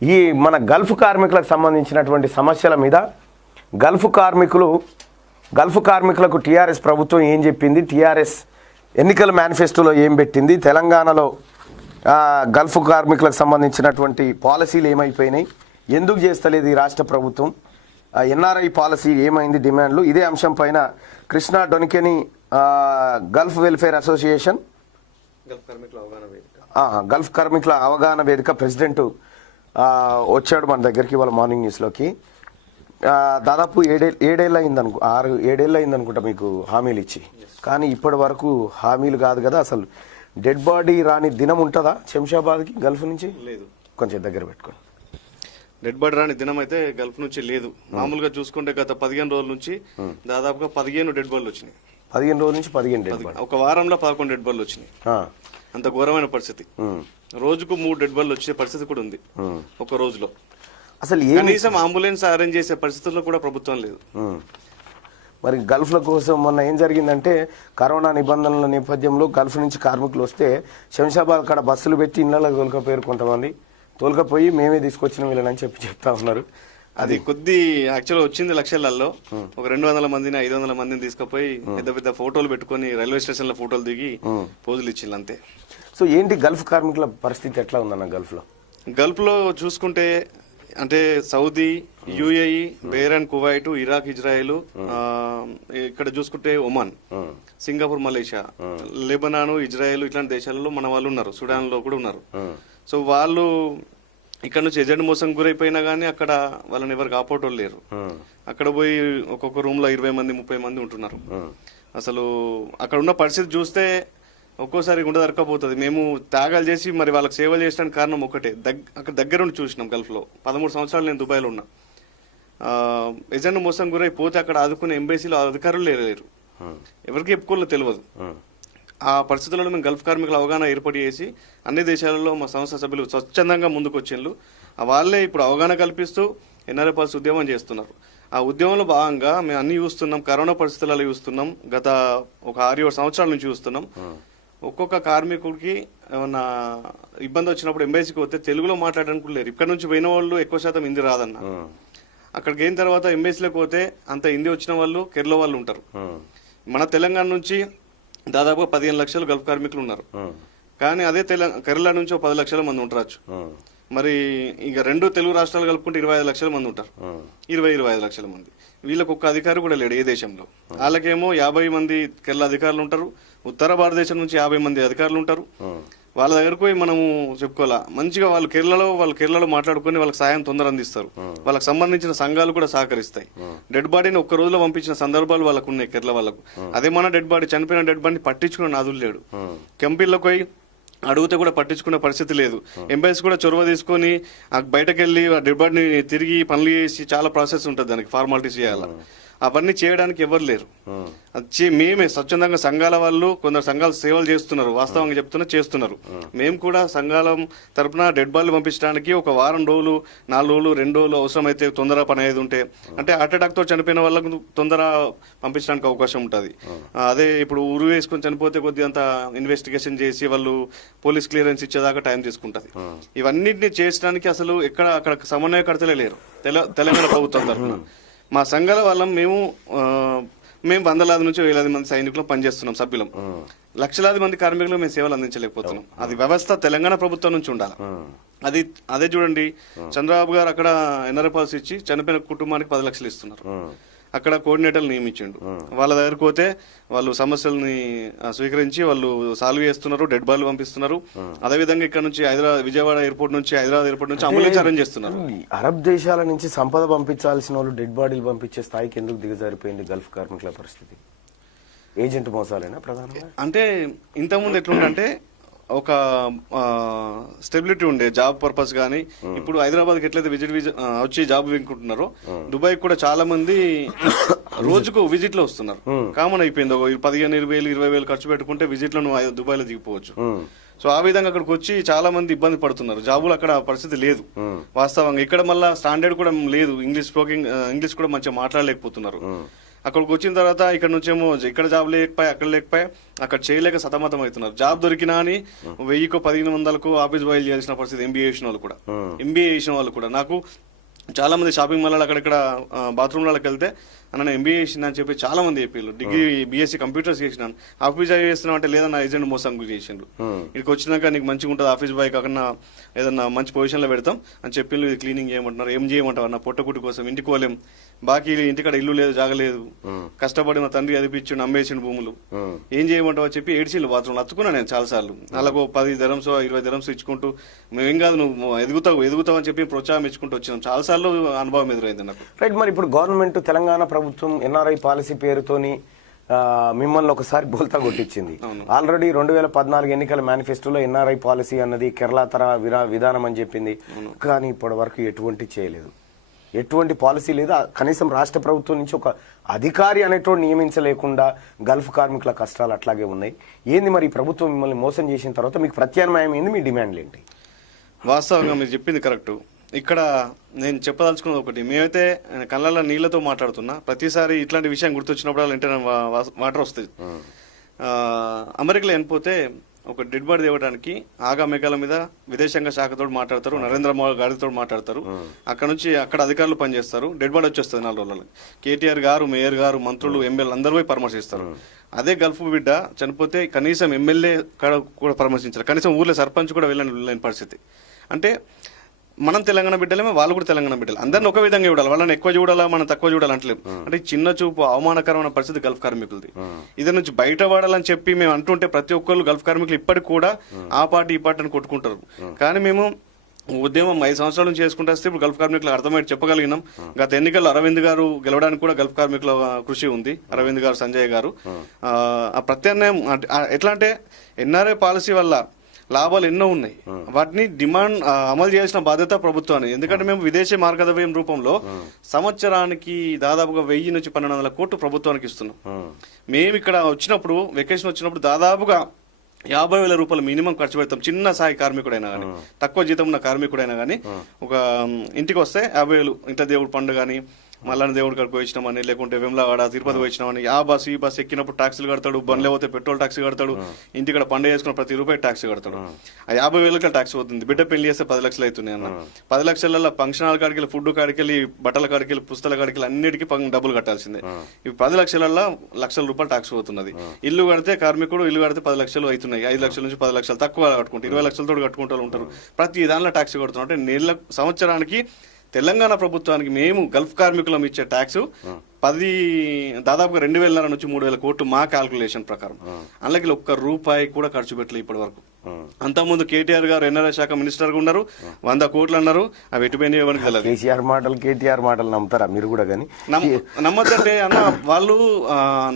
ఈ మన గల్ఫ్ కార్మికులకు సంబంధించినటువంటి సమస్యల మీద గల్ఫ్ కార్మికులకు టీఆర్ఎస్ ప్రభుత్వం ఏం చెప్పింది, టీఆర్ఎస్ ఎన్నికల మేనిఫెస్టోలో ఏం పెట్టింది, తెలంగాణలో గల్ఫ్ కార్మికులకు సంబంధించినటువంటి పాలసీలు ఏమైపోయినాయి, ఎందుకు చేస్తలేదు ఈ రాష్ట్ర ప్రభుత్వం, ఎన్ఆర్ఐ పాలసీ ఏమైంది, డిమాండ్లు, ఇదే అంశం పైన Krishna Donikeni gulf welfare association gulf కార్మికుల అవగాహన వేదిక ప్రెసిడెంట్ వచ్చాడు మన దగ్గరికి ఇవాళ మార్నింగ్ న్యూస్లోకి. దాదాపు 7 ఏళ్ళు అయిందనుకో, 6-7 ఏళ్ళు అయిందనుకుంటా మీకు హామీలు ఇచ్చి, కానీ ఇప్పటి వరకు హామీలు కాదు కదా, అసలు డెడ్ బాడీ రాని దినం ఉంటుందా శంషాబాద్కి గల్ఫ్ నుంచి? లేదు, కొంచెం దగ్గర పెట్టుకోండి. డెడ్ బాడీ రాని దినం అయితే గల్ఫ్ నుంచి లేదు. మామూలుగా చూసుకుంటే గత 15 రోజుల నుంచి దాదాపుగా 15 డెడ్ బాడీలు వచ్చినాయి. 15 రోజుల నుంచి 15 డెడ్ బాడీ, ఒక వారంలో 11 డెడ్ బాడీలు వచ్చినాయి. అంత ఘోరమైన పరిస్థితి. రోజుకు 3 డెడ్ బాడీలు వచ్చే పరిస్థితి కూడా ఉంది ఒక రోజులో. అసలు కనీసం అంబులెన్స్ అరేంజ్ చేసే పరిస్థితుల్లో కూడా ప్రభుత్వం లేదు. మరి గల్ఫ్ల కోసం మొన్న ఏం జరిగిందంటే, కరోనా నిబంధనల నేపథ్యంలో గల్ఫ్ నుంచి కార్మికులు వస్తే శంషాబాద్ కాడ బస్సులు పెట్టి ఇళ్లలో తోలుకపోయారు కొంతమంది, తోలుకపోయి మేమే తీసుకొచ్చిన వీళ్ళని చెప్తా ఉన్నారు. అది కొద్ది యాక్చువల్ వచ్చింది లక్షలలో, ఒక 200 మందిని 500 మందిని తీసుకుపోయి పెద్ద పెద్ద ఫోటోలు పెట్టుకుని రైల్వే స్టేషన్ లో ఫోటోలు దిగి పోజులు ఇచ్చింది అంతే. సో ఏంటి గల్ఫ్ కార్మికుల పరిస్థితి ఎట్లా ఉందన్న గల్ఫ్ లో చూసుకుంటే, అంటే Saudi, UAE, Bahrain, Kuwait, Iraq, Israel, ఇక్కడ చూసుకుంటే Oman, Singapore, Malaysia, Lebanon, Israel ఇట్లాంటి దేశాలలో మన వాళ్ళు ఉన్నారు. సుడాన్ లో కూడా ఉన్నారు. సో వాళ్ళు ఇక్కడ నుంచి ఏజెంట్ మోసం గురైపోయినా గానీ అక్కడ వాళ్ళని ఎవరు కాపాడటం లేరు. అక్కడ పోయి ఒక్కొక్క రూమ్ లో 20 మంది 30 మంది ఉంటున్నారు. అసలు అక్కడ ఉన్న పరిస్థితి చూస్తే ఒక్కోసారి గుండె దొరకపోతుంది. మేము త్యాగాలు చేసి మరి వాళ్ళకి సేవలు చేయడానికి కారణం ఒకటే, అక్కడ దగ్గరుండి చూసినాం. గల్ఫ్ లో 13 సంవత్సరాలు నేను దుబాయ్లో ఉన్నా. ఏజెంట్ మోసం గురై పోతే అక్కడ ఆదుకునే ఎంబసీలో అధికారులు లేరు, ఎవరికి చెప్పుకోవాలో తెలియదు. ఆ పరిస్థితుల్లో మేము గల్ఫ్ కార్మికుల అవగాహన ఏర్పాటు చేసి అన్ని దేశాలలో మా సంస్థ సభ్యులు స్వచ్ఛందంగా ముందుకు వచ్చిండ్రు. వాళ్ళే ఇప్పుడు అవగాహన కల్పిస్తూ ఎన్ఆర్ఐ పాలసీ ఉద్యమం చేస్తున్నారు. ఆ ఉద్యమంలో భాగంగా మేము అన్ని చూస్తున్నాం, కరోనా పరిస్థితులలో చూస్తున్నాం, గత ఒక 6-7 సంవత్సరాల నుంచి చూస్తున్నాం. ఒక్కొక్క కార్మికుడికి ఏమన్నా ఇబ్బంది వచ్చినప్పుడు ఎంబసీకి వస్తే తెలుగులో మాట్లాడడానికి లేరు. ఇక్కడ నుంచి పోయిన వాళ్ళు ఎక్కువ శాతం హిందీ రాదన్న. అక్కడికి అయిన తర్వాత ఎంబసీలోకి పోతే అంత హిందీ వచ్చిన వాళ్ళు కేరళ వాళ్ళు ఉంటారు. మన తెలంగాణ నుంచి దాదాపు 15 లక్షలు గల్ఫ్ కార్మికులు ఉన్నారు. కానీ అదే కేరళ నుంచి 10 లక్షల మంది ఉంటారు. మరి ఇక 2 తెలుగు రాష్ట్రాలు కలుపుకుంటే 25 లక్షల మంది ఉంటారు. 25 లక్షల మంది. వీళ్ళకి ఒక్క అధికారి కూడా లేడు ఏ దేశంలో. వాళ్ళకేమో 50 మంది కేరళ అధికారులు ఉంటారు. ఉత్తర భారతదేశం నుంచి 50 మంది అధికారులు ఉంటారు. వాళ్ళ దగ్గరకు పోయి మనము చెప్పుకోవాలా, మంచిగా వాళ్ళు కేరళలో మాట్లాడుకుని వాళ్ళకి సాయం తొందర అందిస్తారు. వాళ్ళకి సంబంధించిన సంఘాలు కూడా సహకరిస్తాయి. డెడ్ బాడీని ఒక్క రోజులో పంపించిన సందర్భాలు వాళ్ళకు ఉన్నాయి కేరళ వాళ్ళకు. అదే మన డెడ్ బాడీ, చనిపోయిన డెడ్ బాడీని పట్టించుకున్న నాదులు లేడు. కెంపీల్లోకి పోయి అడిగితే కూడా పట్టించుకునే పరిస్థితి లేదు. ఎంబసీ కూడా చొరవ తీసుకొని బయటకు వెళ్ళి డెడ్ బాడీని తిరిగి పనులు చేసి చాలా ప్రాసెస్ ఉంటుంది, దానికి ఫార్మాలిటీస్ చేయాలి. అవన్నీ చేయడానికి ఎవరు లేరు. మేమే స్వచ్ఛందంగా సంఘాల వాళ్ళు, కొందరు సంఘాలు సేవలు చేస్తున్నారు, వాస్తవంగా చేస్తున్నారు. మేము కూడా సంఘాల తరపున డెడ్ బాడీలు పంపించడానికి ఒక వారం రోజులు, 4 రోజులు, 2 రోజులు అవసరమైతే తొందర పని అయ్యేది ఉంటే, అంటే హార్ట్ అటాక్ తో చనిపోయిన వాళ్ళకు తొందర పంపించడానికి అవకాశం ఉంటుంది. అదే ఇప్పుడు ఉరి వేసుకొని చనిపోతే కొద్దిగా అంత ఇన్వెస్టిగేషన్ చేసి వాళ్ళు పోలీస్ క్లియరెన్స్ ఇచ్చేదాకా టైం తీసుకుంటది. ఇవన్నిటిని చేయడానికి అసలు అక్కడ సమన్వయకర్తలే లేరు తెలంగాణ ప్రభుత్వం తరఫున. మా సంఘాల వాళ్ళం మేము వందలాది నుంచి 1000 మంది సైనికులు పనిచేస్తున్నాం, సభ్యులం. లక్షలాది మంది కార్మికులు మేము సేవలు అందించలేకపోతున్నాం. అది వ్యవస్థ తెలంగాణ ప్రభుత్వం నుంచి ఉండాలి. అదే చూడండి, చంద్రబాబు గారు అక్కడ ఎన్ఆర్ఐ పాలసీ ఇచ్చి చనిపోయిన కుటుంబానికి 10 లక్షలు ఇస్తున్నారు. అక్కడ కోఆర్డినేటర్లు నియమించిండు. వాళ్ళ దగ్గరకు పోతే వాళ్ళు సమస్యల్ని స్వీకరించి వాళ్ళు సాల్వ్ చేస్తున్నారు, డెడ్ బాడీలు పంపిస్తున్నారు. అదేవిధంగా ఇక్కడ నుంచి విజయవాడ ఎయిర్పోర్ట్ నుంచి, హైదరాబాద్ ఎయిర్పోర్ట్ నుంచి అంబులెన్స్ అరేంజ్ చేస్తున్నారు. అరబ్ దేశాల నుంచి సంపద పంపించాల్సిన వాళ్ళు డెడ్ బాడీలు పంపించే స్థాయికి ఎందుకు దిగజారిపోయింది గల్ఫ్ కార్మికుల పరిస్థితి? ఏజెంట్ మోసాలేనా ప్రధానంగా? అంటే ఇంతకుముందు ఎట్లుందంటే ఒక స్టెబిలిటీ ఉండే జాబ్ పర్పస్ గానీ. ఇప్పుడు హైదరాబాద్కి ఎట్లయితే విజిట్ వచ్చి జాబ్ వినుకుంటున్నారో, దుబాయ్ కూడా చాలా మంది రోజుకు విజిట్ లో వస్తున్నారు. కామన్ అయిపోయింది. 15,000, 20,000 ఖర్చు పెట్టుకుంటే విజిట్ లో నువ్వు దుబాయ్ లో దిగిపోవచ్చు. సో ఆ విధంగా అక్కడికి వచ్చి చాలా మంది ఇబ్బంది పడుతున్నారు. జాబులు అక్కడ పరిస్థితి లేదు వాస్తవంగా. ఇక్కడ మళ్ళీ స్టాండర్డ్ కూడా లేదు, ఇంగ్లీష్ కూడా మంచిగా మాట్లాడలేకపోతున్నారు. అక్కడికి వచ్చిన తర్వాత ఇక్కడ నుంచేమో ఇక్కడ జాబ్ లేకపోయి అక్కడ లేకపోయి అక్కడ చేయలేక సతమతం అవుతున్నారు. జాబ్ దొరికినా అని 1000కో 1500కో ఆఫీస్ బాయ్ చేయాల్సిన పరిస్థితి. ఎంబీఏ చేసిన వాళ్ళు కూడా నాకు చాలా మంది షాపింగ్ మాల్ అక్కడిక్కడ బాత్రూమ్లకి వెళ్తే అన్న ఎంబీఏ చేసిన అని చెప్పి చాలా మంది చెప్పారు. డిగ్రీ బీఎస్సీ కంప్యూటర్స్ చేసినాను, ఆఫీస్ బాయ్ చేస్తున్నాం అంటే లేదన్నా ఏజెంట్ మోసం చేసిండు, ఇక్కడికి వచ్చినాక నీకు మంచిగా ఉంటుంది ఆఫీస్ బాయ్ కాకుండా ఏదన్నా మంచి పొజిషన్ లో పెడతాం అని చెప్పిండు. ఇది క్లీనింగ్ చేయమంటున్నారు, ఏం చేయమంటారు అన్న పొట్టకుట్టు కోసం ఇంటికి పోలేం, బాకీ ఇంటికాడ ఇల్లు లేదు జాగలేదు, కష్టపడి మా తండ్రి అదిపించిండు అమ్మేసిండు భూములు, ఏం చేయమంటావు చెప్పి ఏడ్చిండు బాత్రూమ్. అత్తుకున్నా నేను చాలా సార్లు. అలాగో 10 dirhams 20 dirhams ఇచ్చుకుంటూ మేమేం కాదు నువ్వు ఎదుగుతావు అని చెప్పి ప్రోత్సాహం ఇచ్చుకుంటూ వచ్చినాం. చాలా సార్లు అనుభవం ఎదురైంది నాకు. రైట్. మరి ఇప్పుడు గవర్నమెంట్ తెలంగాణ ప్రభుత్వం ఎన్ఆర్ఐ పాలసీ పేరుతోని మిమ్మల్ని ఒకసారి బోల్తా కొట్టించింది. ఆల్రెడీ 2014 ఎన్నికల మేనిఫెస్టోలో ఎన్ఆర్ఐ పాలసీ అన్నది కేరళ తరహా విధానం అని చెప్పింది. కానీ ఇప్పటి వరకు ఎటువంటి చేయలేదు, ఎటువంటి పాలసీ లేదు. కనీసం రాష్ట్ర ప్రభుత్వం నుంచి ఒక అధికారి అనేటువంటి నియమించలేకుండా గల్ఫ్ కార్మికుల కష్టాలు అట్లాగే ఉన్నాయి. ఏంది మరి ప్రభుత్వం మిమ్మల్ని మోసం చేసిన తర్వాత మీకు ప్రత్యామ్నాయం ఏంది, మీ డిమాండ్లు ఏంటి? వాస్తవంగా మీరు చెప్పింది కరెక్ట్. ఇక్కడ నేను చెప్పదలుచుకున్నది ఒకటి, మేమైతే కళ్ళల్లో నీళ్లతో మాట్లాడుతున్నా. ప్రతిసారి ఇట్లాంటి విషయం గుర్తొచ్చినప్పుడు వెంటనే వాటర్ వస్తుంది. అమెరికాలో చనిపోతే ఒక డెడ్ బాడీ తేవడానికి ఆగా మేఘాల మీద విదేశాంగ శాఖతో మాట్లాడతారు, నరేంద్ర మోడీ గారితో మాట్లాడతారు. అక్కడ అధికారులు పనిచేస్తారు, డెడ్ బాడీ వచ్చేస్తుంది 4 రోజులలో. కేటీఆర్ గారు, మేయర్ గారు, మంత్రులు, ఎమ్మెల్యేలు అందరూ పోయి పరామర్శిస్తారు. అదే గల్ఫ్ బిడ్డ చనిపోతే కనీసం ఎమ్మెల్యే కూడా పరామర్శించారు, కనీసం ఊర్లో సర్పంచ్ కూడా వెళ్ళని పరిస్థితి. అంటే మనం తెలంగాణ బిడ్డలేమే, వాళ్ళు కూడా తెలంగాణ బిడ్డలు. అందరిని ఒక విధంగా చూడాలి, వాళ్ళని ఎక్కువ చూడాలా మనం తక్కువ చూడాలి అంటలేము. అంటే చిన్న చూపు అవమానకరమైన పరిస్థితి గల్ఫ్ కార్మికులది. ఇదే నుంచి బయటపడాలని చెప్పి మేము అంటుంటే ప్రతి ఒక్కరు గల్ఫ్ కార్మికులు ఇప్పటికి కూడా ఆ పార్టీ ఈ పార్టీ అని కొట్టుకుంటారు. కానీ మేము ఉద్యమం 5 సంవత్సరాల నుంచి చేసుకుంటే వస్తే ఇప్పుడు గల్ఫ్ కార్మికులకు అర్థమయ్యి చెప్పగలిగినాం. గత ఎన్నికల్లో అరవింద్ గారు గెలవడానికి కూడా గల్ఫ్ కార్మికుల కృషి ఉంది. అరవింద్ గారు, సంజయ్ గారు ఆ ప్రత్యామ్నాయం ఎట్లా అంటే ఎన్ఆర్ఐ పాలసీ వల్ల లాభాలు ఎన్నో ఉన్నాయి, వాటిని డిమాండ్ అమలు చేయాల్సిన బాధ్యత ప్రభుత్వాన్ని. ఎందుకంటే మేము విదేశీ మార్గద్రవ్యం రూపంలో సంవత్సరానికి దాదాపుగా 1000 నుంచి 1200 కోట్లు ప్రభుత్వానికి ఇస్తున్నాం. మేము ఇక్కడ వచ్చినప్పుడు వెకేషన్ వచ్చినప్పుడు దాదాపుగా 50,000 రూపాయలు మినిమం ఖర్చు పెడతాం. చిన్న స్థాయి కార్మికుడైనా కానీ, తక్కువ జీతం ఉన్న కార్మికుడైనా కానీ ఒక ఇంటికి వస్తే 50,000 ఇంట్లో దేవుడు పండు కానీ, మళ్ళీ దేవుడి కాడికి పోయించినామని, లేకుంటే వెమ్లవాడ, తిరుపతి పోయించినామని, ఆ బస్సు ఈ బస్సు ఎక్కినప్పుడు ట్యాక్సీలు కడతాడు, బండ్లే పోతే పెట్రోల్ ట్యాక్సీ కడతాడు, ఇంటికాడ పండుగ చేసుకున్న ప్రతి రూపాయి ట్యాక్సీ కడతాడు. ఆ 50,000 ట్యాక్సీ అవుతుంది. బిడ్డ పెళ్లి చేస్తే 10 లక్షలు అవుతున్నాయి అన్న. 10 లక్షలలో ఫంక్షన్ హాల్ కాడికి వెళ్ళి, ఫుడ్ కాడికి వెళ్ళి, బట్టల కాడికి వెళ్ళి, పుస్తకాల కాడికి వెళ్ళి అన్నిటికీ డబ్బులు కట్టాల్సిందే. ఈ 10 లక్షలలో లక్షల రూపాయలు ట్యాక్స్ అవుతున్నది. ఇల్లు కడితే కార్మికుడు ఇల్లు కడితే 10 లక్షలు అవుతున్నాయి. 5 లక్షల నుంచి 10 లక్షలు తక్కువ కట్టుకుంటారు, 20 లక్షలతో కట్టుకుంటూ ఉంటారు. ప్రతి దానిలో ట్యాక్స్ కడుతున్నారు. అంటే సంవత్సరానికి తెలంగాణ ప్రభుత్వానికి మేము గల్ఫ్ కార్మికులం ఇచ్చే ట్యాక్స్ దాదాపుగా 2,500 నుంచి 3,000 కోట్లు మా క్యాల్కులేషన్ ప్రకారం. అందులోకి ₹1 కూడా ఖర్చు పెట్టలేదు ఇప్పటి వరకు. అంతకుముందు కేటీఆర్ గారు ఎన్ఆర్ఐ శాఖ మినిస్టర్ గా ఉన్నారు, 100 కోట్లు అన్నారు. అవి ఎటుపోయినా ఎవరికి తెలియదు. కేటీఆర్ మాటలు నమ్ముతారా మీరు కూడా? కానీ నమ్మద్దంటే అన్న, వాళ్ళు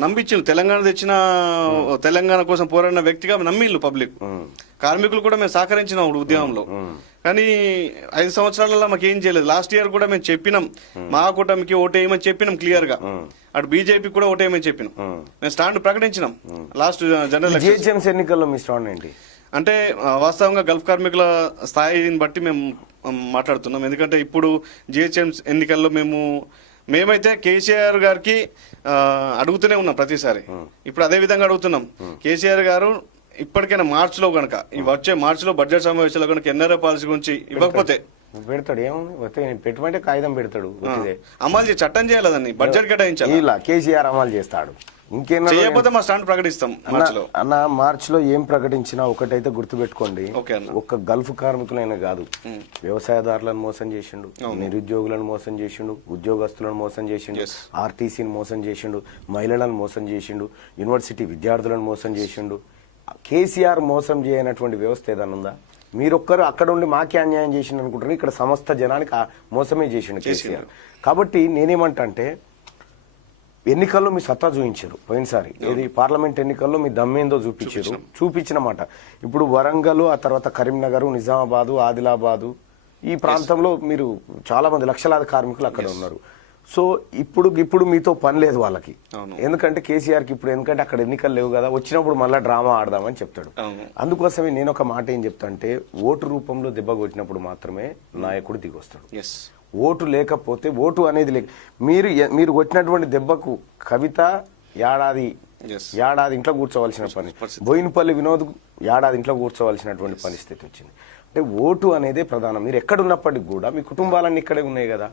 నమ్మించిండు. తెలంగాణ తెచ్చిన, తెలంగాణ కోసం పోరాడిన వ్యక్తిగా నమ్మిళ్ళు పబ్లిక్. కార్మికులు కూడా మేము సహకరించినాం ఉద్యమంలో. కానీ 5 సంవత్సరాలలో మాకు ఏం చేయలేదు. లాస్ట్ ఇయర్ కూడా మేము చెప్పినాం, మా కూటమికి ఓటేయమని చెప్పినాం క్లియర్ గా. అటు బీజేపీ కూడా ఓటేయమని చెప్పినాం. మేము స్టాండ్ ప్రకటించినాం లాస్ట్ జనరల్ ఎన్నికల్లో. మీ స్టాండ్ ఏంటి అంటే వాస్తవంగా గల్ఫ్ కార్మికుల స్థాయిని బట్టి మేము మాట్లాడుతున్నాం. ఎందుకంటే ఇప్పుడు జిహెచ్ఎంసీ ఎన్నికల్లో మేమైతే కేసీఆర్ గారికి అడుగుతూనే ఉన్నాం ప్రతిసారి. ఇప్పుడు అదే విధంగా అడుగుతున్నాం. కేసీఆర్ గారు ఇప్పటికైనా మార్చిలో కనుక, వచ్చే మార్చిలో బడ్జెట్ సమావేశాల్లో కనుక ఎన్ఆర్ఐ పాలసీ గురించి ఇవ్వకపోతే పెడతాడు. ఏముంది, పెట్టుకుంటే కాగితం పెడతాడు. అమలు చట్టం చేయాలని బడ్జెట్ కేటాయించాలి. ఇలా కేసీఆర్ అమలు చేస్తాడు. ఇంకేమైనా మా స్టాండ్ ప్రకటిస్తాం మార్చిలో. అన్న, మార్చిలో ఏం ప్రకటించినా ఒకటైతే గుర్తుపెట్టుకోండి, ఒక్క గల్ఫ్ కార్మికులైనా కాదు, వ్యవసాయదారులను మోసం చేసిండు, నిరుద్యోగులను మోసం చేసిండు, ఉద్యోగస్తులను మోసం చేసిండు, ఆర్టీసీని మోసం చేసిండు, మహిళలను మోసం చేసిండు, యూనివర్సిటీ విద్యార్థులను మోసం చేసిండు. కేసీఆర్ మోసం చేయనటువంటి వ్యవస్థ ఏదన్నా ఉందా? మీరొక్కరు అక్కడ ఉండి మాకే అన్యాయం చేసిండు అనుకుంటారు. ఇక్కడ సమస్త జనానికి మోసమే చేసిండు కేసీఆర్. కాబట్టి నేనేమంటా అంటే, ఎన్నికల్లో మీ సత్తా చూపించారు పోయినసారి. ఏది పార్లమెంట్ ఎన్నికల్లో మీ దమ్మేందో చూపించిన మాట. ఇప్పుడు వరంగల్, ఆ తర్వాత కరీంనగర్, నిజామాబాదు, ఆదిలాబాదు ఈ ప్రాంతంలో మీరు చాలా మంది లక్షలాది కార్మికులు అక్కడ ఉన్నారు. సో ఇప్పుడు మీతో పని లేదు వాళ్ళకి. ఎందుకంటే కేసీఆర్ కి ఇప్పుడు, ఎందుకంటే అక్కడ ఎన్నికలు లేవు కదా, వచ్చినప్పుడు మళ్ళీ డ్రామా ఆడదామని చెప్తాడు. అందుకోసమే నేను ఒక మాట ఏం చెప్తా అంటే, ఓటు రూపంలో దెబ్బ కొట్టినప్పుడు మాత్రమే నాయకుడు దిగొస్తాడు. ఓటు లేకపోతే ఓటు అనేది లేక మీరు కొట్టినటువంటి దెబ్బకు కవిత ఏడాది ఇంట్లో కూర్చోవలసిన పని, బోయినపల్లి వినోద్ ఏడాది ఇంట్లో కూర్చోవలసినటువంటి పరిస్థితి వచ్చింది. అంటే ఓటు అనేదే ప్రధానం. మీరు ఎక్కడున్నప్పటికి కూడా మీ కుటుంబాలన్నీ ఇక్కడే ఉన్నాయి కదా,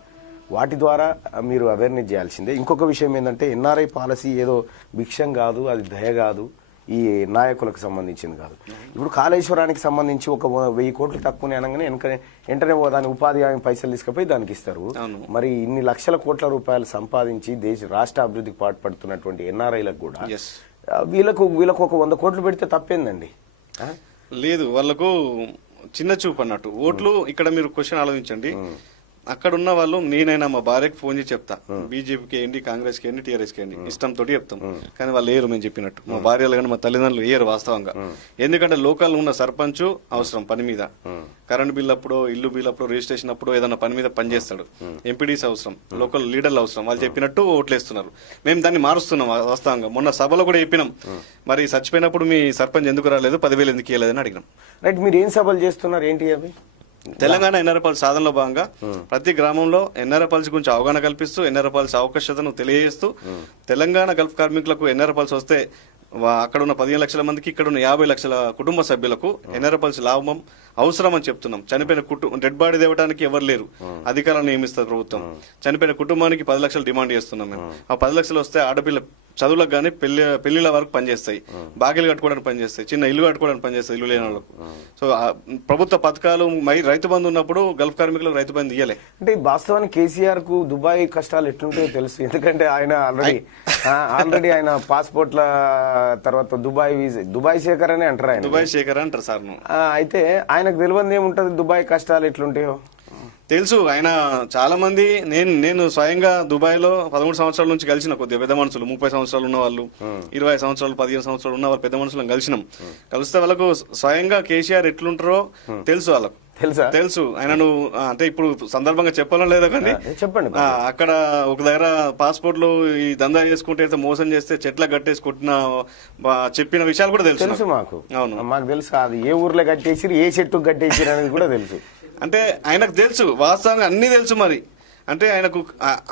వాటి ద్వారా మీరు అవేర్నెస్ చేయాల్సిందే. ఇంకొక విషయం ఏంటంటే ఎన్ఆర్ఐ పాలసీ ఏదో భిక్షం కాదు, అది దయ కాదు, ఈ నాయకులకు సంబంధించింది కాదు. ఇప్పుడు కాళేశ్వరానికి సంబంధించి ఒక 1000 కోట్లు తక్కువనే అనగానే వెంటనే దాని ఉపాధి హామీ పైసలు తీసుకుపోయి దానికి ఇస్తారు. మరి ఇన్ని లక్షల కోట్ల రూపాయలు సంపాదించి రాష్ట్ర అభివృద్ధికి పాటుపడుతున్నటువంటి ఎన్ఆర్ఐలకు కూడా వీళ్ళకు ఒక 100 కోట్లు పెడితే తప్పేందండి? లేదు, వాళ్ళకు చిన్న చూపు అన్నట్టు ఓట్లు. ఇక్కడ మీరు క్వశ్చన్ ఆలోచించండి, అక్కడ ఉన్న వాళ్ళు నేనైనా మా భార్యకు ఫోన్ చేసి చెప్తా, బీజేపీకి ఏంటి, కాంగ్రెస్కి ఏంటి, టీఆర్ఎస్కి ఏంటి, ఇష్టంతో చెప్తాం. కానీ వాళ్ళు ఏరు మేము చెప్పినట్టు, మా భార్యలు కానీ మా తల్లిదండ్రులు ఏరు వాస్తవంగా. ఎందుకంటే లోకల్ ఉన్న సర్పంచ్ అవసరం పని మీద, కరెంట్ బిల్ అప్పుడు, ఇల్లు బిల్ అప్పుడు, రిజిస్ట్రేషన్ అప్పుడు ఏదైనా పని మీద పనిచేస్తాడు. ఎంపీడీస్ అవసరం, లోకల్ లీడర్లు అవసరం. వాళ్ళు చెప్పినట్టు ఓట్లేస్తున్నారు. మేము దాన్ని మారుస్తున్నాం వాస్తవంగా. మొన్న సభలో కూడా చెప్పినాం, మరి చచ్చిపోయినప్పుడు మీ సర్పంచ్ ఎందుకు రాలేదు, 10,000 ఎందుకు ఇవ్వలేదని అడిగినాం. రైట్, మీరు ఏం సభలు చేస్తున్నారు, ఏంటి అవి? తెలంగాణ ఎన్ఆర్ఐ పాలసీ సాధనలో భాగంగా ప్రతి గ్రామంలో ఎన్ఆర్ఐ పాలసీ గురించి అవగాహన కల్పిస్తూ, ఎన్ఆర్ఐ పాలసీ అవకాశతను తెలియజేస్తూ, తెలంగాణ గల్ఫ్ కార్మికులకు ఎన్ఆర్ఐ పాలసీ వస్తే అక్కడ ఉన్న 15 లక్షల మందికి, ఇక్కడ ఉన్న 50 లక్షల కుటుంబ సభ్యులకు ఎన్ఆర్ఐ పాలసీ లాభం అవసరం అని చెప్తున్నాం. చనిపోయిన డెడ్ బాడీ తేవడానికి ఎవరు లేరు, అధికారులను నియమిస్తారు ప్రభుత్వం. చనిపోయిన కుటుంబానికి 10 లక్షలు డిమాండ్ చేస్తున్నాం మేము. ఆ 10 లక్షలు వస్తే ఆడపిల్ల చదువులకు కానీ పెళ్లిళ్ళ వరకు పనిచేస్తాయి, బాగిలు కట్టుకోవడానికి పనిచేస్తాయి, చిన్న ఇల్లు కట్టుకోవడానికి పనిచేస్తాయి ఇల్లు లేని వాళ్ళకు. సో ప్రభుత్వ పథకాలు రైతు బంధు ఉన్నప్పుడు గల్ఫ్ కార్మికులకు రైతు బంధు ఇయ్యలే. అంటే వాస్తవానికి కేసీఆర్ కు దుబాయ్ కష్టాలు ఎట్లుంటాయో తెలుసు. ఎందుకంటే ఆయన ఆల్రెడీ ఆయన పాస్పోర్ట్ల తర్వాత దుబాయ్ శేఖర్ అని అంటారు, ఆయన దుబాయ్ శేఖర్ అంటారు సార్. అయితే ఆయనకు తెలియదు ఏముంటది దుబాయ్ కష్టాలు ఎట్లుంటాయో తెలుసు. ఆయన చాలా మంది, నేను స్వయంగా దుబాయ్ లో 13 సంవత్సరాల నుంచి కలిసిన కొద్దిగా పెద్ద మనుషులు, 30 సంవత్సరాలు ఉన్న వాళ్ళు, 20 సంవత్సరాలు, 15 సంవత్సరాలు ఉన్న వాళ్ళు పెద్ద మనుషులను కలిసినాం. కలిస్తే వాళ్ళకు స్వయంగా కేసీఆర్ ఎట్లుంటారో తెలుసు, వాళ్ళకు తెలుసు. ఆయనను అంటే ఇప్పుడు సందర్భంగా చెప్పాలని లేదా కానీ చెప్పండి. అక్కడ ఒక దగ్గర పాస్పోర్ట్లు ఈ దందా చేసుకుంటే మోసం చేస్తే చెట్ల కట్టేసి కొట్టిన చెప్పిన విషయాలు కూడా తెలుసు మాకు. అవును, మాకు తెలుసు. అది ఏ ఊర్లో కట్టేసి, ఏ చెట్టుకు కట్టేసి అనేది కూడా తెలుసు. అంటే ఆయనకు తెలుసు, వాస్తవంగా అన్ని తెలుసు. మరి అంటే ఆయనకు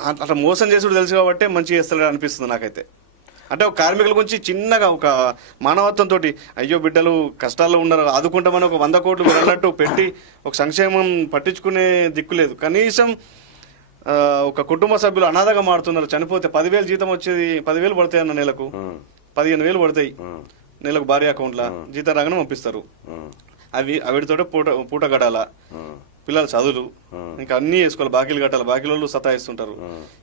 అట్లా మోసం చేసుడు తెలుసు కాబట్టి మంచిగా చేస్తాడు అనిపిస్తుంది నాకైతే. అంటే ఒక కార్మికుల గురించి చిన్నగా ఒక మానవత్వంతో, అయ్యో బిడ్డలు కష్టాల్లో ఉన్నారు, ఆదుకుంటామని ఒక 100 కోట్లు మీరు అన్నట్టు పెట్టి ఒక సంక్షేమం పట్టించుకునే దిక్కు లేదు. కనీసం ఒక కుటుంబ సభ్యులు అనాథగా మారుతున్నారు. చనిపోతే 10,000 జీతం వచ్చేది, 10,000 పడతాయి అన్న నెలకు, 15,000 పడతాయి నెలకు భార్య అకౌంట్ల, జీతం రాగానే పంపిస్తారు. అవిటితోటే పూట గడాల, పిల్లల చదువులు, ఇంకా అన్ని వేసుకోవాలి, బాకీలు కట్టాలి, బాకీలు సతాయిస్తుంటారు.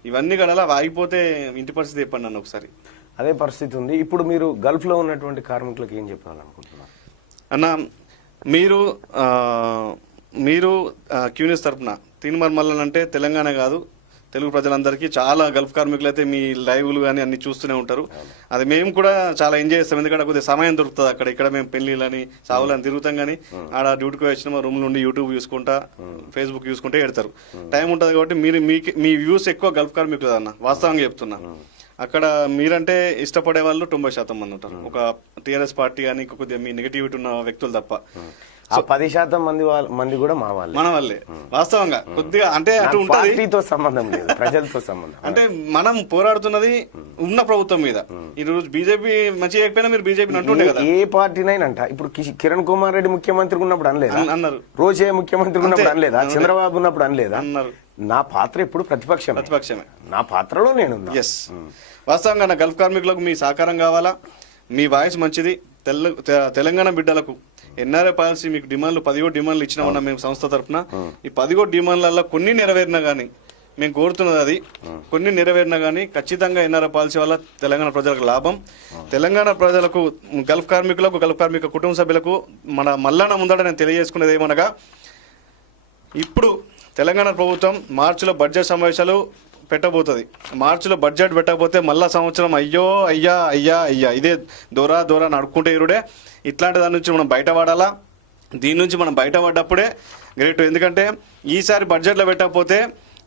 ఇవన్నీ గడాల ఆగిపోతే ఇంటి పరిస్థితి చెప్పండి నన్ను ఒకసారి. అదే పరిస్థితి ఉంది. ఇప్పుడు మీరు గల్ఫ్ లో ఉన్నటువంటి కార్మికులకు ఏం చెప్పాలనుకుంటున్నారు అన్న? మీరు క్యూనిస్ తరఫున తీన్మార్ మల్లన్ అంటే తెలంగాణ కాదు, తెలుగు ప్రజలందరికీ చాలా గల్ఫ్ కార్మికులు అయితే మీ లైవ్లు కానీ అన్ని చూస్తూనే ఉంటారు. అది మేము కూడా చాలా ఎంజాయ్ చేస్తాం. ఎందుకంటే కొద్దిగా సమయం దొరుకుతుంది అక్కడ. ఇక్కడ మేము పెళ్లిళ్ళని సావులని తిరుగుతాం, కానీ ఆడ డ్యూటీకి వచ్చిన రూమ్ నుండి యూట్యూబ్ చూసుకుంటా, ఫేస్బుక్ చూసుకుంటే ఎడతారు. టైం ఉంటుంది కాబట్టి మీ వ్యూస్ ఎక్కువ గల్ఫ్ కార్మికులు అన్న, వాస్తవంగా చెప్తున్నా. అక్కడ మీరంటే ఇష్టపడే వాళ్ళు 90% మంది ఉంటారు, ఒక టీఆర్ఎస్ పార్టీ కానీ కొద్దిగా మీ నెగిటివిటీ ఉన్న వ్యక్తులు తప్ప. 10% మంది కూడా మన వాళ్ళే వాస్తవంగా. కొద్దిగా అంటే అటు పార్టీతో సంబంధం లేదు, ప్రజలతో సంబంధం. అంటే మనం పోరాడుతున్నది ఉన్న ప్రభుత్వం మీద. ఈ రోజు బీజేపీ మంచి చేయకపోయినా మీరు బీజేపీ అంటుండే కదా, ఏ పార్టీనైనా అంట. ఇప్పుడు కిరణ్ కుమార్ రెడ్డి ముఖ్యమంత్రి ఉన్నప్పుడు అనలేదా అన్నారు, రోజే ముఖ్యమంత్రి ఉన్నప్పుడు అనలేదా, చంద్రబాబు ఉన్నప్పుడు అనలేదా అన్నారు. నా పాత్ర ఎప్పుడు ప్రతిపక్షమే, నా పాత్రలో నేను. ఎస్, వాస్తవంగా నా గల్ఫ్ కార్మికులకు మీ సహకారం కావాలా, మీ వాయిస్ మంచిది. తెలంగాణ బిడ్డలకు ఎన్ఆర్ఐ పాలసీ మీకు డిమాండ్లు 10 డిమాండ్లు ఇచ్చినామన్నా మేము సంస్థ తరఫున. ఈ 10 డిమాండ్లలో కొన్ని నెరవేరినా కానీ, మేము కోరుతున్నది అది, కొన్ని నెరవేరినా కానీ ఖచ్చితంగా ఎన్ఆర్ఐ పాలసీ వల్ల తెలంగాణ ప్రజలకు లాభం. తెలంగాణ ప్రజలకు, గల్ఫ్ కార్మికులకు, గల్ఫ్ కార్మిక కుటుంబ సభ్యులకు మన మల్లన్న ముందట నేను తెలియజేసుకునేది ఏమనగా, ఇప్పుడు తెలంగాణ ప్రభుత్వం మార్చిలో బడ్జెట్ సమావేశాలు పెట్టబోతుంది. మార్చిలో బడ్జెట్ పెట్టకపోతే మళ్ళా సంవత్సరం అయ్యా ఇదే దూరా నడుపుకుంటే ఇరుడే. ఇట్లాంటి దాని నుంచి మనం బయటపడాలా. దీని నుంచి మనం బయటపడ్డప్పుడే గ్రేట్. ఎందుకంటే ఈసారి బడ్జెట్లో పెట్టకపోతే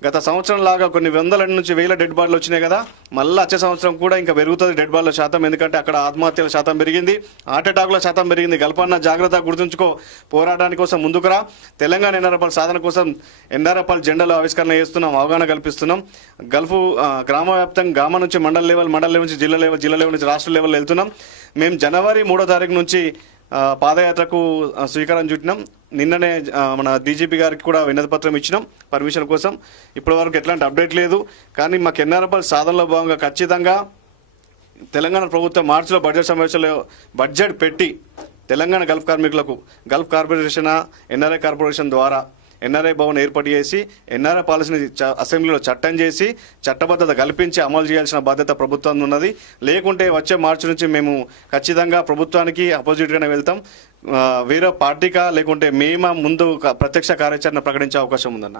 గత సంవత్సరం లాగా కొన్ని వందల నుంచి వేల డెడ్ బాడీలు వచ్చినాయి కదా, మళ్ళీ వచ్చే సంవత్సరం కూడా ఇంకా పెరుగుతుంది డెడ్ బాడీల శాతం. ఎందుకంటే అక్కడ ఆత్మహత్యల శాతం పెరిగింది, హార్ట్ అటాక్ల శాతం పెరిగింది. గల్ఫన్న జాగ్రత్త గుర్తుంచుకో, పోరాటానికి కోసం ముందుకురా. తెలంగాణ ఎన్ఆర్ఎఫ్ఎల్ సాధన కోసం ఎన్ఆర్ఎఫ్ఎల్ జెండాలు ఆవిష్కరణ చేస్తున్నాం, అవగాహన కల్పిస్తున్నాం. గల్ఫ్ గ్రామ వ్యాప్తంగా గ్రామం నుంచి మండల లెవెల్, మండల లెవెల్ నుంచి జిల్లా లెవెల్, జిల్లా లెవెల్ నుంచి రాష్ట్ర లెవెల్ వెళ్తున్నాం. మేము జనవరి 3వ తారీఖు నుంచి పాదయాత్రకు స్వీకారం చుట్టినాం. నిన్ననే మన డీజీపీ గారికి కూడా వినతి పత్రం ఇచ్చినాం పర్మిషన్ కోసం. ఇప్పటి వరకు ఎట్లాంటి అప్డేట్ లేదు. కానీ మాకు ఎన్ఆర్ఎఫ్ఎల్ సాధనలో భాగంగా ఖచ్చితంగా తెలంగాణ ప్రభుత్వం మార్చిలో బడ్జెట్ సమావేశంలో బడ్జెట్ పెట్టి తెలంగాణ గల్ఫ్ కార్మికులకు గల్ఫ్ కార్పొరేషన్, ఎన్ఆర్ఐ కార్పొరేషన్ ద్వారా ఎన్ఆర్ఐ భవన్ ఏర్పాటు చేసి ఎన్ఆర్ఐ పాలసీని అసెంబ్లీలో చట్టం చేసి చట్టబద్ధత కల్పించి అమలు చేయాల్సిన బాధ్యత ప్రభుత్వం ఉన్నది. లేకుంటే వచ్చే మార్చి నుంచి మేము ఖచ్చితంగా ప్రభుత్వానికి అపోజిట్గానే వెళ్తాం. వేరే పార్టీకా లేకుంటే మేమా ముందు ప్రత్యక్ష కార్యాచరణ ప్రకటించే అవకాశం ఉందన్న.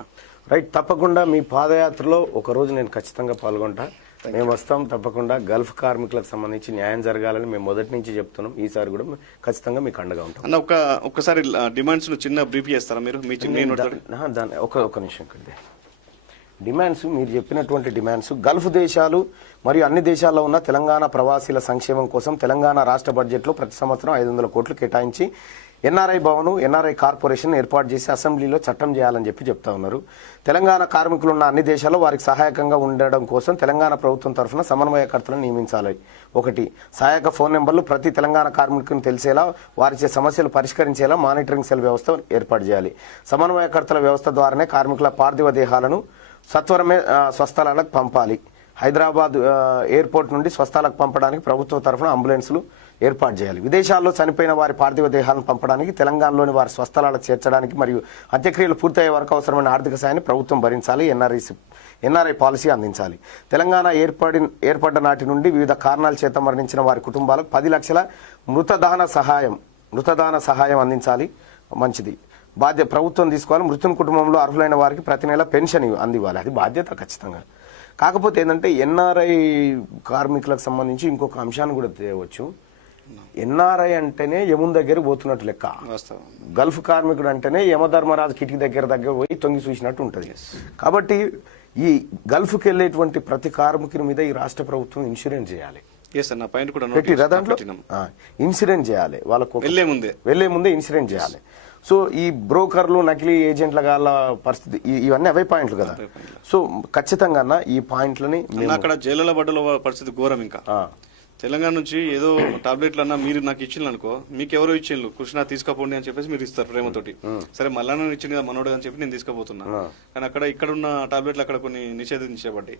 రైట్, తప్పకుండా మీ పాదయాత్రలో ఒకరోజు నేను ఖచ్చితంగా పాల్గొంటా. మేము వస్తాం తప్పకుండా. గల్ఫ్ కార్మికులకు సంబంధించి న్యాయం జరగాలని మేము మొదటి నుంచి చెప్తున్నాం. ఈసారి కూడా ఖచ్చితంగా మీకు అండగా ఉంటాం. అన్న ఒక్కసారి డిమాండ్స్ చిన్న బ్రీఫ్ చేస్తారా మీరు? ఒక నిమిషం ఇక్కడ డిమాండ్స్, మీరు చెప్పినటువంటి డిమాండ్స్ గల్ఫ్ దేశాలు మరియు అన్ని దేశాల్లో ఉన్న తెలంగాణ ప్రవాసీల సంక్షేమం కోసం తెలంగాణ రాష్ట్ర బడ్జెట్లో ప్రతి సంవత్సరం 500 కోట్లు కేటాయించి ఎన్ఆర్ఐ భవన్, ఎన్ఆర్ఐ కార్పొరేషన్ ఏర్పాటు చేసి అసెంబ్లీలో చట్టం చేయాలని చెప్తా ఉన్నారు. తెలంగాణ కార్మికులు ఉన్న అన్ని దేశాల్లో వారికి సహాయకంగా ఉండడం కోసం తెలంగాణ ప్రభుత్వం తరఫున సమన్వయకర్తలను నియమించాలి. ఒకటి, సహాయక ఫోన్ నెంబర్లు ప్రతి తెలంగాణ కార్మికుని తెలిసేలా, వారిచే సమస్యలు పరిష్కరించేలా మానిటరింగ్ సెల్ వ్యవస్థ ఏర్పాటు చేయాలి. సమన్వయకర్తల వ్యవస్థ ద్వారానే కార్మికుల పార్థివ దేహాలను సత్వరమే స్వస్థలాలకు పంపాలి. హైదరాబాద్ ఎయిర్పోర్ట్ నుండి స్వస్థలాలకు పంపడానికి ప్రభుత్వం తరఫున అంబులెన్సులు ఏర్పాటు చేయాలి. విదేశాల్లో చనిపోయిన వారి పార్థివ దేహాలను పంపడానికి, తెలంగాణలోని వారి స్వస్థలాలకు చేర్చడానికి మరియు అంత్యక్రియలు పూర్తయ్యే వరకు అవసరమైన ఆర్థిక సాయాన్ని ప్రభుత్వం భరించాలి. ఎన్ఆర్ఐ పాలసీ అందించాలి. తెలంగాణ ఏర్పడ్డ నాటి నుండి వివిధ కారణాల చేత మరణించిన వారి కుటుంబాలకు 10 లక్షల మృతదాన సహాయం అందించాలి. మంచిది, ప్రభుత్వం తీసుకోవాలి. మృతుని కుటుంబంలో అర్హులైన వారికి ప్రతి నెల పెన్షన్ అందివ్వాలి. అది బాధ్యత ఖచ్చితంగా. కాకపోతే ఏంటంటే ఎన్ఆర్ఐ కార్మికులకు సంబంధించి ఇంకొక అంశాన్ని కూడా తేవచ్చు. ఎన్ఆర్ఐ అంటేనే యమున్ దగ్గర పోతున్నట్టు లెక్క. గల్ఫ్ కార్మికుడు అంటేనే యమధర్మరాజు కిటికీ దగ్గర పోయి తొంగి చూసినట్టు ఉంటుంది. కాబట్టి ఈ గల్ఫ్కి వెళ్ళేటువంటి ప్రతి కార్మికుని మీద ఈ రాష్ట్ర ప్రభుత్వం ఇన్సూరెన్స్ చేయాలి. ఇన్సూరెన్స్ చేయాలి. వాళ్ళకు వెళ్లే ముందే ఇన్సూరెన్స్ చేయాలి. సో ఈ బ్రోకర్లు, నకిలీ ఏజెంట్ల గాల పరిస్థితి, ఇవన్నీ అవే పాయింట్లు కదా. సో ఖచ్చితంగా ఈ పాయింట్లని అక్కడ జైలుల బడ్డల పరిస్థితి ఘోరం. ఇంకా తెలంగాణ నుంచి ఏదో టాబ్లెట్లు అన్నా మీరు నాకు ఇచ్చిండ్రు అనుకో, మీకు ఎవరో ఇచ్చిండ్రు, కృష్ణ తీసుకోపోండి అని చెప్పేసి మీరు ఇస్తారు ప్రేమతోటి. సరే మళ్ళా నన్ను ఇచ్చింది కదా మనోడు అని చెప్పి నేను తీసుకోబోతున్నా. కానీ ఇక్కడ ఉన్న టాబ్లెట్లు అక్కడ కొన్ని నిషేధించబడ్డాయి.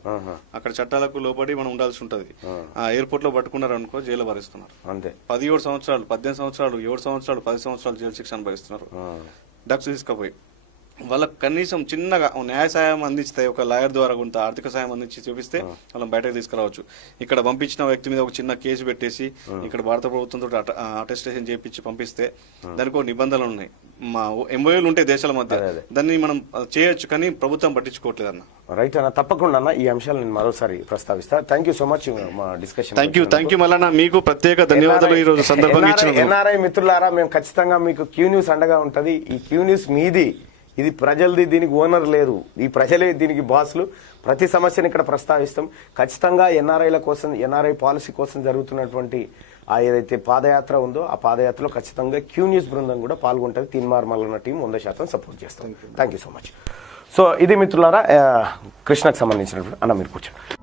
అక్కడ చట్టాలకు లోబడి మనం ఉండాల్సి ఉంటది. ఎయిర్పోర్ట్ లో పట్టుకున్నారు అనుకో జైలు భరిస్తున్నారు. అంతే 17 సంవత్సరాలు, 18 సంవత్సరాలు, 7 సంవత్సరాలు, 10 సంవత్సరాలు జైలు శిక్ష అనుభవిస్తున్నారు. డ్రగ్స్ తీసుకుపోయి వాళ్ళకి కనీసం చిన్నగా న్యాయ సాయం అందిస్తే, ఒక లాయర్ ద్వారా కొంత ఆర్థిక సాయం అందించి చూపిస్తే వాళ్ళని బయటకు తీసుకురావచ్చు. ఇక్కడ పంపించిన వ్యక్తి మీద ఒక చిన్న కేసు పెట్టేసి ఇక్కడ భారత ప్రభుత్వంతో అటెస్టేషన్ చేయించి పంపిస్తే దానికి ఒక నిబంధనలు ఉన్నాయి, మా ఎంఓఏలు ఉంటాయి దేశాల మధ్య, దాన్ని మనం చేయొచ్చు. కానీ ప్రభుత్వం పట్టించుకోవట్లేదు అన్న. రైట్ అన్న, తప్పకుండా అన్న. ఈ అంశాలు నేను మరోసారి ప్రస్తావిస్తా. థ్యాంక్ యూ సో మచ్ మా డిస్కషన్. థ్యాంక్ యూ మళ్ళీ మీకు ప్రత్యేక ధన్యవాదాలు. ఈ రోజు సందర్భంగా ఎన్ఆర్ఐ మిత్రులారా, మేము ఖచ్చితంగా మీకు క్యూ న్యూస్ అండగా ఉంటది. ఈ క్యూ న్యూస్ మీది, ఇది ప్రజలది, దీనికి ఓనర్ లేరు, ఈ ప్రజలే దీనికి బాసులు. ప్రతి సమస్యను ఇక్కడ ప్రస్తావిస్తాం. ఖచ్చితంగా ఎన్ఆర్ఐల కోసం, ఎన్ఆర్ఐ పాలసీ కోసం జరుగుతున్నటువంటి ఏదైతే పాదయాత్ర ఉందో ఆ పాదయాత్రలో ఖచ్చితంగా క్యూ న్యూస్ బృందం కూడా పాల్గొంటుంది. తీన్మార్ మల్లన్న టీం 100% సపోర్ట్ చేస్తాం. Thank you so much. So ఇది మిత్రులారా కృష్ణకు సంబంధించినటువంటి అన్న, మీరు కూర్చోండి.